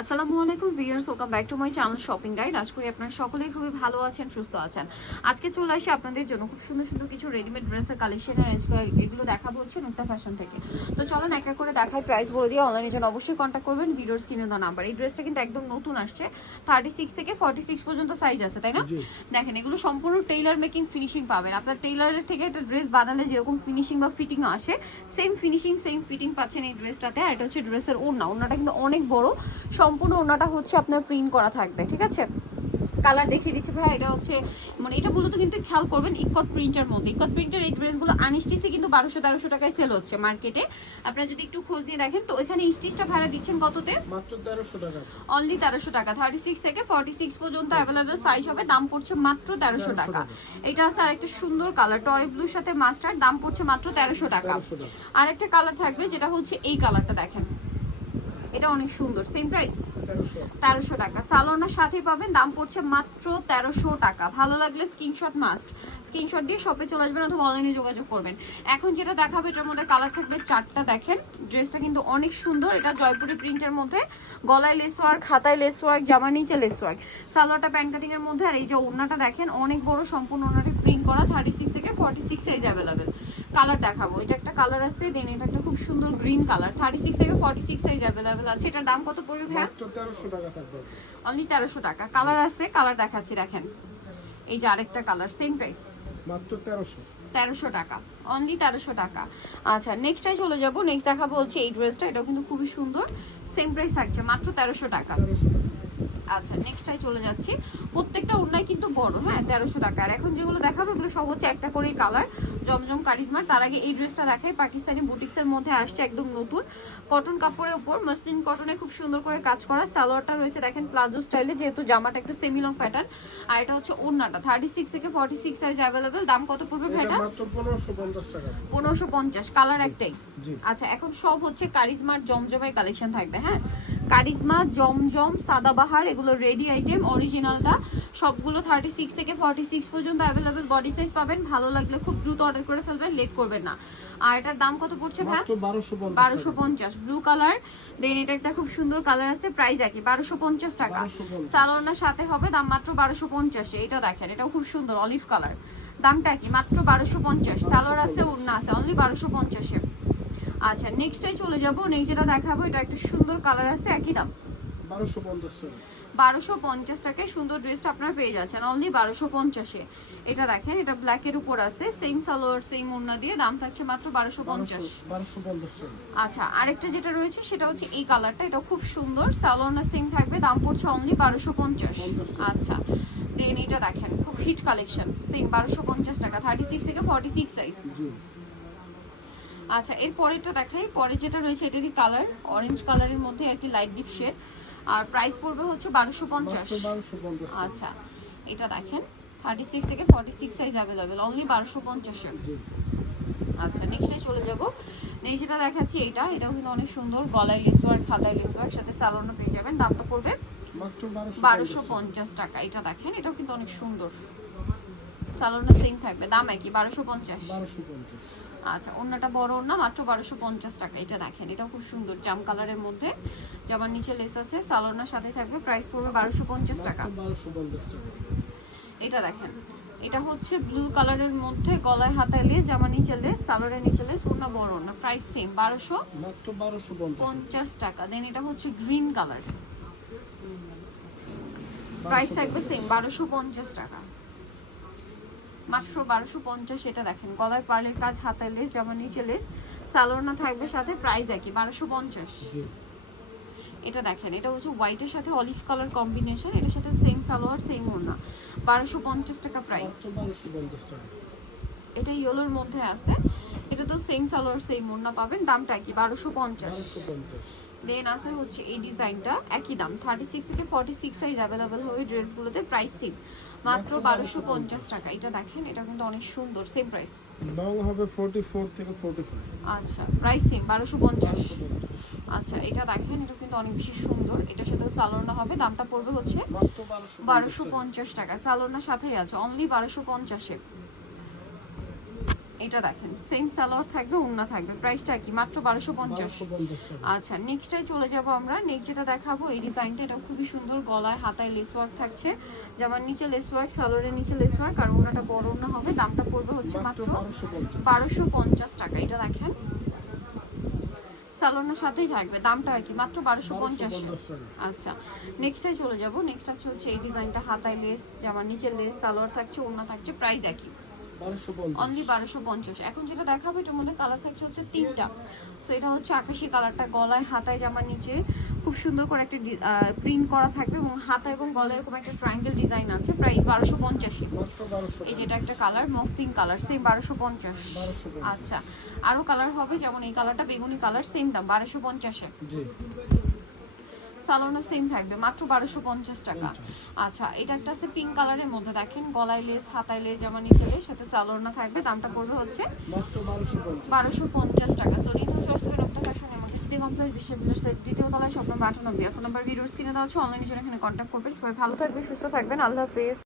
আসসালামু আলাইকুম viewers welcome back to my channel shopping guide আজ করি আপনারা সকলেই খুবই ভালো আছেন সুস্থ আছেন। আজকে চলে আসি আপনাদের জন্য খুব সুন্দর সুন্দর কিছু রেডিমেড ড্রেসের কালেকশন আর এগুলো দেখাবো হচ্ছে নুক্তা ফ্যাশন থেকে। তো চলুন এক এক করে দেখাই প্রাইস বলে দিয়ে অনলাইনে জন্য অবশ্যই কন্ট্যাক্ট করবেন ভিডিওর স্ক্রিনে দেওয়া নাম্বার এই ড্রেসটা কিন্তু একদম নতুন আসছে থার্টি সিক্স থেকে ফর্টি সিক্স পর্যন্ত সাইজ আছে তাই না? দেখেন এগুলো সম্পূর্ণ টেইলার মেকিং ফিনিশিং পাবেন। আপনার টেইলারের থেকে একটা ড্রেস বানালে যেরকম ফিনিশিং বা ফিটিং আসে সেম ফিনিশিং সেম ফিটিং পাচ্ছেন এই ড্রেসটাতে আর এটা হচ্ছে ড্রেসের ওড়না ওড়নাটা কিন্তু অনেক বড় সম্পূর্ণ ওড়নাটা হচ্ছে আপনার প্রিন্ট করা থাকবে ঠিক আছে? কালার দেখিয়ে দিচ্ছি ভাই এটা হচ্ছে মানে এটা মূলত কিন্তু খেয়াল করবেন ইকত প্রিন্টের মধ্যে। ইকত প্রিন্টের এই ড্রেসগুলো আনস্টিচে কিন্তু বারোশো তেরোশো টাকায় সেল হচ্ছে মার্কেটে আপনারা যদি একটু খোঁজ দিয়ে দেখেন তো এখানে স্টিচটা ভাড়া দিচ্ছেন কততে? মাত্র তেরোশো টাকা। অনলি তেরোশো টাকা থার্টি সিক্স থেকে ফর্টি সিক্স পর্যন্ত অ্যাভেলেবল সাইজ হবে দাম পড়ছে মাত্র তেরোশো 1300 টাকা। এটা আছে আরেকটা সুন্দর কালার টরে ব্লুর সাথে মাস্টার দাম পড়ছে মাত্র তেরোশো টাকা। 1300 টাকা। আরেকটা কালার থাকবে যেটা হচ্ছে এই কালারটা দেখেন। এটা অনেক সুন্দর সেম প্রাইস তেরোশো। টাকা। সালোনার সাথে পাবেন দাম পড়ছে মাত্র তেরোশো টাকা। ভালো লাগলে স্ক্রিনশট মাস্ট স্ক্রিনশট দিয়ে শপে চলে আসবেন অথবা অনলাইনে যোগাযোগ করবেন। এখন যেটা দেখাবে এটার মধ্যে কালার থাকবে চারটা দেখেন। ড্রেসটা কিন্তু অনেক সুন্দর। এটা জয়পুরি প্রিন্টের মধ্যে। গলায় লেস ওয়ার্ক খাতায় লেস ওয়ার্ক জামার নিচে লেস ওয়ার্ক সালোয়ারটা প্যান্ট কাটিং এর মধ্যে। আর এই যে ওড়নাটা দেখেন অনেক বড় সম্পূর্ণ ওড়নাটি প্রিন্ট করা। থার্টি সিক্স থেকে forty six size available colour দেখাবো। এটা একটা কালার আছে দেন এটা একটা খুব সুন্দর গ্রিন কালার থার্টি সিক্স থেকে ফর্টি সিক্স সাইজ অ্যাভেলেবেল আছে। এটার দাম কত পড়বে থাকবে। অনলি তেরোশো টাকা। কালার আছে কালার দেখাচ্ছি দেখেন। এই যে আরেকটা কালার সেম প্রাইস মাত্র তেরোশো। তেরোশো টাকা। অনলি তেরোশো টাকা। আচ্ছা নেক্সটটাই চলে যাব। নেক্সট দেখাবো হচ্ছে এই ড্রেসটা এটাও কিন্তু খুবই সুন্দর। সেম প্রাইস থাকছে মাত্র তেরোশো টাকা। আচ্ছা নেক্সটটাই চলে যাচ্ছি। প্রত্যেকটা উন্নয় কিন্তু বড় হ্যাঁ তেরোশো টাকা। আর এখন যেগুলো দেখাবো এগুলো সব হচ্ছে একটা করেই কালার জমজম কারিজমার। তার আগে এই ড্রেসটা দেখাই পাকিস্তানি বুটিক্সের মধ্যে আসছে একদম নতুন। কটন কাপড়ের উপর মসলিন কটনে খুব সুন্দর করে কাজ করা। সালোয়ারটা রয়েছে দেখেন প্লাজো স্টাইলে যেহেতু জামাটা একটু সেমি লং প্যাটার্ন আর এটা হচ্ছে ওড়নাটা থার্টি সিক্স থেকে ফর্টি সিক্স সাইজ অ্যাভেলেবেল দাম কত পড়বে মাত্র পনেরোশো পঞ্চাশ কালার একটাই। জি। আচ্ছা এখন সব হচ্ছে কারিজমার জমজমের কালেকশন থাকবে হ্যাঁ? কারিজমা জমজম সাদাবাহার এগুলো রেডি আইটেম অরিজিনালটা সবগুলো থার্টি সিক্স থেকে ফর্টি সিক্স পর্যন্ত অ্যাভেলেবেল বডি সাইজ পাবেন। ভালো লাগলে খুব দ্রুত অর্ডার করে ফেলবেন লেট করবেন না। আর এটার দাম কত পড়ছে ভাই বারোশো পঞ্চাশ ব্লু কালার দেন এটা একটা খুব সুন্দর কালার আছে প্রাইস একই বারোশো পঞ্চাশ টাকা। 1250 সালোনার সাথে হবে দাম মাত্র বারোশো পঞ্চাশে এটা দেখেন এটাও খুব সুন্দর অলিভ কালার দামটা কি মাত্র বারোশো পঞ্চাশ। সালোয়ার আছে ওড়না আছে অনলি বারোশো পঞ্চাশে। আচ্ছা নেক্সটটাই চলে যাব। নেক্সট যেটা দেখাবো এটা একটা সুন্দর কালার আছে। একই দাম? বারোশো পঞ্চাশ টাকায় সুন্দর ড্রেসটা আপনারা পেয়ে যাচ্ছেন। অনলি বারোশো পঞ্চাশে। এটা দেখেন এটা ব্ল্যাকের উপর আছে। সেম সালোয়ার সেম ওড়না দিয়ে দাম থাকছে মাত্র বারোশো পঞ্চাশ। আচ্ছা আরেকটা যেটা রয়েছে সেটা হচ্ছে এই কালারটা এটা খুব সুন্দর। সালোনা সেম থাকবে দাম পড়ছে অনলি বারোশো পঞ্চাশ। আচ্ছা দেন এটা দেখেন খুব হিট কালেকশন সেম বারোশো পঞ্চাশ টাকা থার্টি সিক্স থেকে ফর্টি সিক্স সাইজ আচ্ছা এর পরেরটা দেখাই। পরে যেটা রয়েছে এটারই কালার অরেঞ্জ কালারের মধ্যে আর কি লাইট ডিপ শেড আর প্রাইস পড়বে হচ্ছে বারোশো পঞ্চাশ। পঞ্চাশ। আচ্ছা এটা দেখেন। থার্টি সিক্স থেকে forty six size available only বারোশো পঞ্চাশের জি। আচ্ছা নেক্সটে চলে যাব। নেক্সট যেটা দেখাচ্ছি এটা এটাও কিন্তু অনেক সুন্দর গলায় লেস ওয়ার্ক খাতায় লেস ওয়ার্ক সাথে সালোনা পেয়ে যাবেন। দামটা পড়বে মাত্র বারোশো পঞ্চাশ। টাকা। এটা দেখেন এটাও কিন্তু অনেক সুন্দর। সালোনা সেম থাকবে দাম একই পঞ্চাশ। বারোশো পঞ্চাশ। আচ্ছা অন্যটা বড় না মাত্র বারোশো পঞ্চাশ টাকা। এটা দেখেন এটা খুব সুন্দর জাম কালারের মধ্যে। জামার নিচে লেস আছে সালোনার সাথে থাকবে প্রাইস পড়বে বারোশো পঞ্চাশ টাকা। এটা দেখেন এটা হচ্ছে ব্লু কালারের মধ্যে গলায় হাতায় লেস জামার নিচে লেস সালোয়ারের নিচে লেস ওনা বড় না প্রাইস সেম বারোশো পঞ্চাশ টাকা। দেন এটা হচ্ছে গ্রিন কালার প্রাইস থাকবে সেম বারোশো পঞ্চাশ টাকা। মাত্র বারোশো পঞ্চাশ এটা দেখেন। গলায় পার্লের কাজ হাতায় লেস যেমন নিচে লেস সালোয়ার থাকবে সাথে প্রাইস একই বারোশো পঞ্চাশ। এটা দেখেন এটা হচ্ছে হোয়াইটের সাথে অলিভ কালার কম্বিনেশন এটার সাথে সেম সালোয়ার সেম ওড়না। বারোশো পঞ্চাশ টাকা প্রাইস এটা ইয়েলোর মধ্যে আছে। এটা তো সেম সালোয়ার সেম ওড়না পাবেন দামটা কি বারোশো পঞ্চাশ। দেন আছে হচ্ছে এই ডিজাইনটা একই দাম থার্টি সিক্স থেকে ফর্টি সিক্স সাইজ অ্যাভেলেবেল হবে ড্রেসগুলোতে প্রাইস সেম মাত্র বারোশো পঞ্চাশ টাকা এটা দেখেন এটা কিন্তু অনেক সুন্দর সেম প্রাইস লং হবে ফোর্টি ফোর থেকে ফোর্টি ফাইভ আচ্ছা প্রাইস সেম বারোশো পঞ্চাশ। আচ্ছা এটা দেখেন এটা কিন্তু অনেক বেশি সুন্দর এটার সাথে সালোনা হবে দামটা পড়বে হচ্ছে বারোশো পঞ্চাশ। টাকা সালোনার সাথেই আছে অনলি বারোশো পঞ্চাশে। এটা দেখেন সেম সালোয়ার থাকবে ওন্না থাকবে। প্রাইসটা কি? মাত্র বারোশো পঞ্চাশ। আচ্ছা নেক্সটে চলে যাব আমরা। নেক্সট যেটা দেখাবো এই ডিজাইনটা এটা খুবই সুন্দর। গলায় হাতায় লেস ওয়ার্ক থাকছে। যেমন নিচে লেস ওয়ার্ক সালোয়ারের নিচে লেস ওয়ার্ক আর ওনাটা বড় ওনা হবে। দামটা পড়বে হচ্ছে মাত্র বারোশো পঞ্চাশ। টাকা। এটা দেখেন সালোয়ারের সাথেই থাকবে। দামটা কি মাত্র বারোশো পঞ্চাশে। আচ্ছা নেক্সটে চলে যাব। নেক্সট আছে হচ্ছে এই ডিজাইনটা হাতায় লেস যেমন নিচে লেস সালোয়ার থাকছে ওনা থাকছে প্রাইস একই। অনলি বারোশো পঞ্চাশ। এখন যেটা দেখাবো এটার মধ্যে কালার থাকছে হচ্ছে তিনটা। সো এটা হচ্ছে আকাশি কালারটা গলায় হাতায় জামার নিচে। খুব সুন্দর করে একটা প্রিন্ট করা থাকবে এবং হাতা এবং গলায় এরকম একটা ট্রায়াঙ্গেল ডিজাইন আছে। প্রাইস বারোশো পঞ্চাশি। এই যেটা একটা কালার মফ পিঙ্ক কালার সেম বারোশো পঞ্চাশ। আচ্ছা আরও কালার হবে যেমন এই কালারটা বেগুনি কালার সেম দাম বারোশো পঞ্চাশে। সালোনা সেম থাকবে, মাত্র বারোশো পঞ্চাশ টাকা। আচ্ছা এটা একটা আছে পিঙ্ক কালারের মধ্যে, দেখেন, গলায় লেস হাতায় লেস জামা নিচে লেস সাথে সালোনা থাকবে, দামটা পড়বে হচ্ছে বারোশো পঞ্চাশ টাকা। সো রিথম চয়েস করে রক্ত ফ্যাশন সিটি কমপ্লেক্স সাইড দ্বিতীয় তলায় স্বপ্ন আটানব্বই আর ফোন নাম্বার ভিডিওস কিনে দেওয়া হচ্ছে অনলাইনে জন্য এখানে কন্ট্যাক্ট করবেন। সবাই ভালো থাকবে সুস্থ থাকবেন। আল্লাহ হাফেজ।